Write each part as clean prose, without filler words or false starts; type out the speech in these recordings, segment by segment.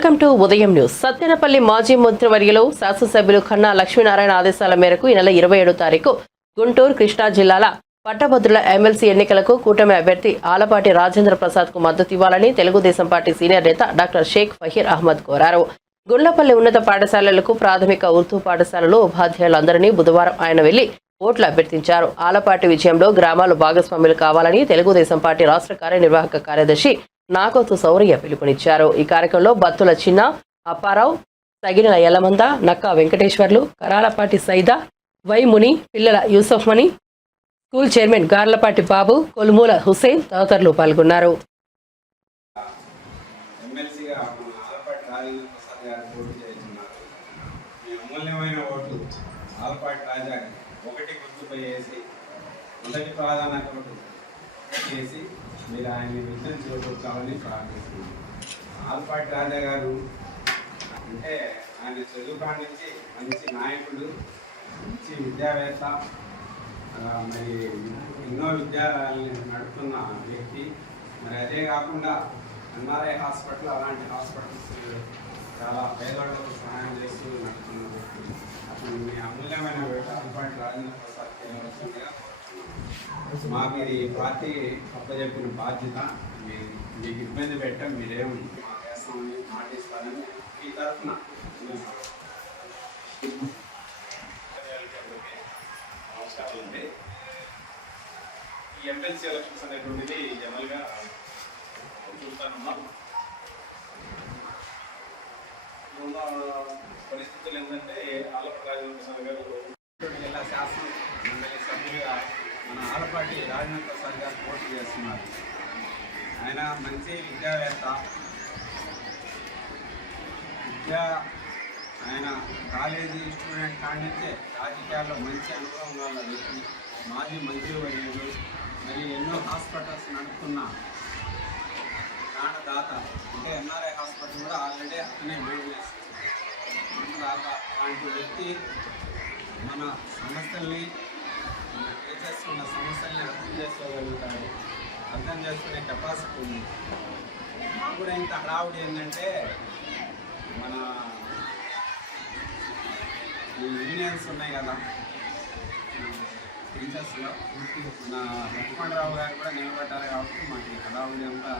Welcome to ఉదయం news. Sattenapalli మాజీ మంత్రివర్యులు శాసనసభ్యులు కన్నా లక్ష్మీనారాయణ ఆదేశాల మేరకు ఈ నెల 27వ తారీఖు గుంటూరు, కృష్ణా జిల్లాల పట్టభద్రుల ఎమ్మెల్సీ ఎన్నికలకు కూటమి అభ్యర్థి ఆలపాటి రాజేంద్ర ప్రసాద్ కు మద్దతు ఇవ్వాలని తెలుగుదేశం పార్టీ సీనియర్ నేత డాక్టర్ షేక్ ఫహీర్ అహ్మద్ కోరారు. గుండ్లపల్లి ఉన్నత పాఠశాలలకు, ప్రాథమిక ఉర్దూ పాఠశాలలో ఉపాధ్యాయులందరినీ బుధవారం ఆయన వెళ్లి ఓట్లు అభ్యర్థించారు. ఆలపాటి విజయంలో గ్రామాలు భాగస్వాములు కావాలని తెలుగుదేశం పార్టీ రాష్ట్ర కార్యనిర్వాహక కార్యదర్శి నాగోతు సౌరయ్య పిలుపునిచ్చారు. ఈ కార్యక్రమంలో బత్తుల చిన్న అప్పారావు, తగిన యలమంద, నక్కా వెంకటేశ్వర్లు, కరాలపాటి సైదా, వైముని, పిల్లల యూసఫ్ మణి, స్కూల్ చైర్మన్ గార్లపాటి బాబు, కొలుమూల హుసేన్ తదితరులు పాల్గొన్నారు. మీరు ఆయన్ని విజయం చేకూర్చాలని ప్రార్థిస్తున్నాను. ఆలపాటి రాజా గారు అంటే ఆయన చదువుకాడ నుంచి మంచి నాయకుడు, మంచి విద్యావేత్త, మరి ఎన్నో విద్యాలయాలను నడుపుతున్న వ్యక్తి. మరి అదే కాకుండా ఎన్ఆర్ఐ హాస్పిటల్, అలాంటి హాస్పిటల్స్ చాలా పేదవాళ్ళకు సహాయం చేస్తూ నడుపుతున్న వ్యక్తి. అతను మీ అమూల్యమైన ఆలపాటి రాజేంద్ర ప్రసాద్ చేయవలసిందిగా మాకు ఇది పార్టీ అప్పచెప్పిన బాధ్యత. మీకు ఇబ్బంది పెట్టాం, మీరేం మా చేస్తామని మాటిస్తానని ఈ తరఫున నమస్కారాలు అండి. ఈ ఎమ్మెల్సీ ఎలక్షన్స్ అనేటువంటిది జనరల్గా చూస్తానున్నాం. ఉన్న పరిస్థితులు ఏంటంటే ఆలపాటి రాజేంద్ర ప్రసాద్ గారు జిల్లా శాసన మండలి సభ్యులుగా మన ఆలపాటి రాజేంద్ర ప్రసాద్ గారు పోటీ చేస్తున్నారు. ఆయన మంచి విద్యావేత్త, ఆయన కాలేజీ స్టూడెంట్ కాడి నుంచే రాజకీయాల్లో మంచి అనుభవం గల వ్యక్తి, మాజీ మంత్రివర్యులు, మరి ఎన్నో హాస్పిటల్స్ నడుపుతున్న ప్రాణదాత. అంటే ఎన్ఆర్ఐ హాస్పిటల్ కూడా ఆల్రెడీ అతనే మెయింటెనెన్స్ దాత. అలాంటి వ్యక్తి మన సమస్యల్ని, మన టీచర్స్ ఉన్న సమస్యల్ని అర్థం చేసుకోగలుగుతాడు, అర్థం చేసుకునే కెపాసిటీ ఉంది. మాకు కూడా ఇంత హడావుడి ఏంటంటే మన ఈ యూనియన్స్ ఉన్నాయి కదా టీచర్స్లో, మన లక్ష్మణరావు గారు కూడా నిలబడ్డారు కాబట్టి మాకు హడావుడి అంతా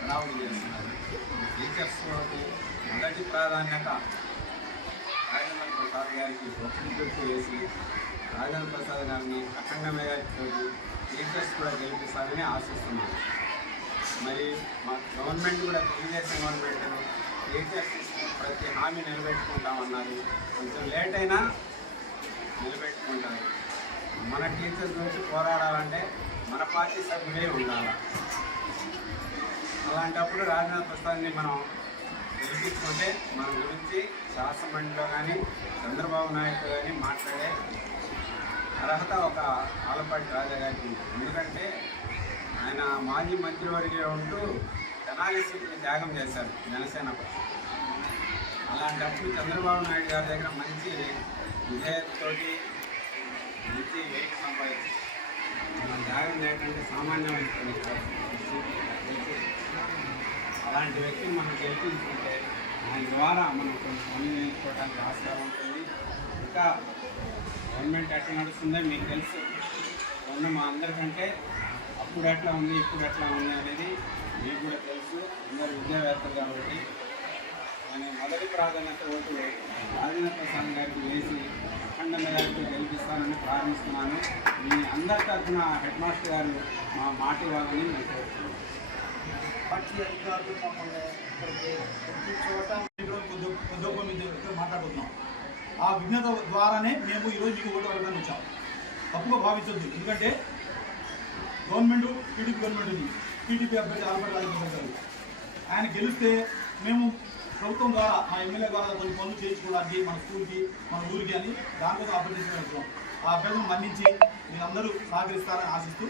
హడావుడి చేస్తున్నారు. టీచర్స్ మొదటి ప్రాధాన్యత రాజేంద్ర ప్రసాద్ గారికి ఒప్పింపు వేసి రాజేంద్ర ప్రసాద్ గారిని అఖండ మెజారిటీతో టీచర్స్ కూడా గెలిపిస్తారని ఆశిస్తున్నాను. మరి మా గవర్నమెంట్ కూడా, తెలుగుదేశం గవర్నమెంట్ టీచర్స్ ప్రతి హామీ నిలబెట్టుకుంటామన్నారు. కొంచెం లేట్ అయినా నిలబెట్టుకుంటారు. మన టీచర్స్ గురించి పోరాడాలంటే మన పార్టీ సభ్యులే ఉండాలి. అలాంటప్పుడు రాజేంద్ర ప్రసాద్ని మనం గెలిపించుకుంటే మన గురించి శాసనమండలిలో కానీ చంద్రబాబు నాయుడు కానీ మాట్లాడే అర్హత ఒక ఆలపాటి రాజా గారికి ఉంది. ఎందుకంటే ఆయన మాజీ మంత్రివర్గంలో ఉంటూ తెనాలి సీట్ని త్యాగం చేశారు జనసేనకు. అలాంటప్పుడు చంద్రబాబు నాయుడు గారి దగ్గర మంచి విజయంతోటి మంచి వెయిట్ సంపాదించి మనం త్యాగం చేయకంటే సామాన్యమైన అలాంటి వ్యక్తిని మనం గెలిపించుకుంటే ఆయన ద్వారా మనం కొంచెం పనులు నేర్చుకోవడానికి ఆస్కారం ఉంటుంది. ఇంకా గవర్నమెంట్ ఎట్లా నడుస్తుందో మీకు తెలుసు. మొన్న మా అందరికంటే అప్పుడు ఎట్లా ఉంది, ఇప్పుడు ఎట్లా ఉంది అనేది మీకు కూడా తెలుసు. అందరు విద్యావేత్తలు కాబట్టి ఆయన మొదటి ప్రాధాన్యత ఓటు రాజేంద్ర ప్రసాద్ గారికి వేసి అఖండ మెజారిటీ గెలిపిస్తానని ప్రారంభిస్తున్నాను. మీ అందరి తరఫున హెడ్ మాస్టర్ గారు మా మాట ఇవ్వాలని నేను కోరుతున్నాను. పార్టీ అధికారులు మమ్మల్ని ప్రతి చోట మాట్లాడుతున్నాం. ఆ విజ్ఞత ద్వారానే మేము ఈరోజు మీకు ఓటు అడగడానికి వచ్చాము. తప్పుగా భావించద్దు. ఎందుకంటే గవర్నమెంట్ టీడీపీ గవర్నమెంట్ ఉంది. టీడీపీ అభ్యర్థి ఆలపాటి రాజేంద్ర గారు ఆయన గెలిస్తే మేము ప్రభుత్వం ద్వారా, మా ఎమ్మెల్యే ద్వారా కొన్ని పనులు చేయించుకోవడానికి మన స్కూల్కి, మన ఊరికి అని దానికోసం అభ్యర్థించడం వెళ్తున్నాం. ఆ అభ్యర్థిని మన్నించి మీరందరూ సహకరిస్తారని ఆశిస్తూ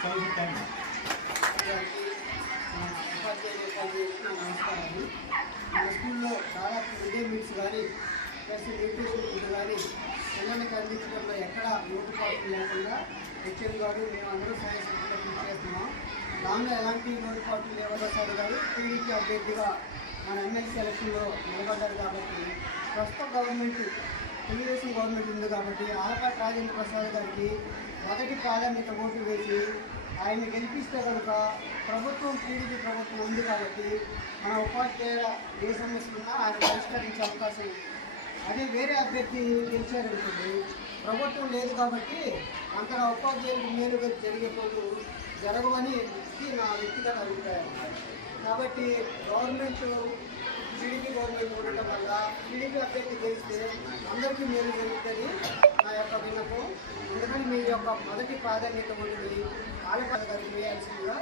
సెలవు. Thank you. నమస్కారాలు. మన స్కూల్లో చాలా మిడ్ డే మీల్స్ కానీ, ప్లస్ న్యూట్రిషన్ ఫుడ్ కానీ పిల్లలకి అందించడంలో ఎక్కడ లోటుపాట్లు లేకుండా హెచ్ఎం గారు మేము అందరూ సహాయశక్తిలో కృషి చేస్తున్నాం. దానిలో ఎలాంటి లోటుపాట్లు లేవదో సార్ గారు టీడీపీ అభ్యర్థిగా మన ఎమ్మెల్సీ ఎలక్షన్లో నిలబడ్డారు కాబట్టి ప్రస్తుత గవర్నమెంట్ తెలుగుదేశం గవర్నమెంట్ ఉంది కాబట్టి ఆలపాటి రాజేంద్ర ప్రసాద్ గారికి మొదటి ప్రాధాన్యత ఓటు వేసి ఆయన్ని గెలిపిస్తే కనుక ప్రభుత్వం టీడీపీ ప్రభుత్వం ఉంది కాబట్టి మన ఉపాధ్యాయుల ఏ సమస్యలు ఉన్నా ఆయన పరిష్కరించే అవకాశం ఉంది. అదే వేరే అభ్యర్థి గెలిచారనుకోండి, ప్రభుత్వం లేదు కాబట్టి అంతగా ఉపాధ్యాయులకు మేలుగా జరిగేటోళ్ళు జరగవని నా వ్యక్తిగత అభిప్రాయం. కాబట్టి టీడీపీ గవర్నమెంట్ ఉండటం వల్ల టీడీపీ అభ్యర్థి గెలిస్తే అందరికీ మేలు జరుగుతుంది నా యొక్క విన్నపం. అందుకని మీ యొక్క మొదటి ప్రాధాన్యత ఉన్నది ఆలపాటి గారికి వేయాల్సిందిగా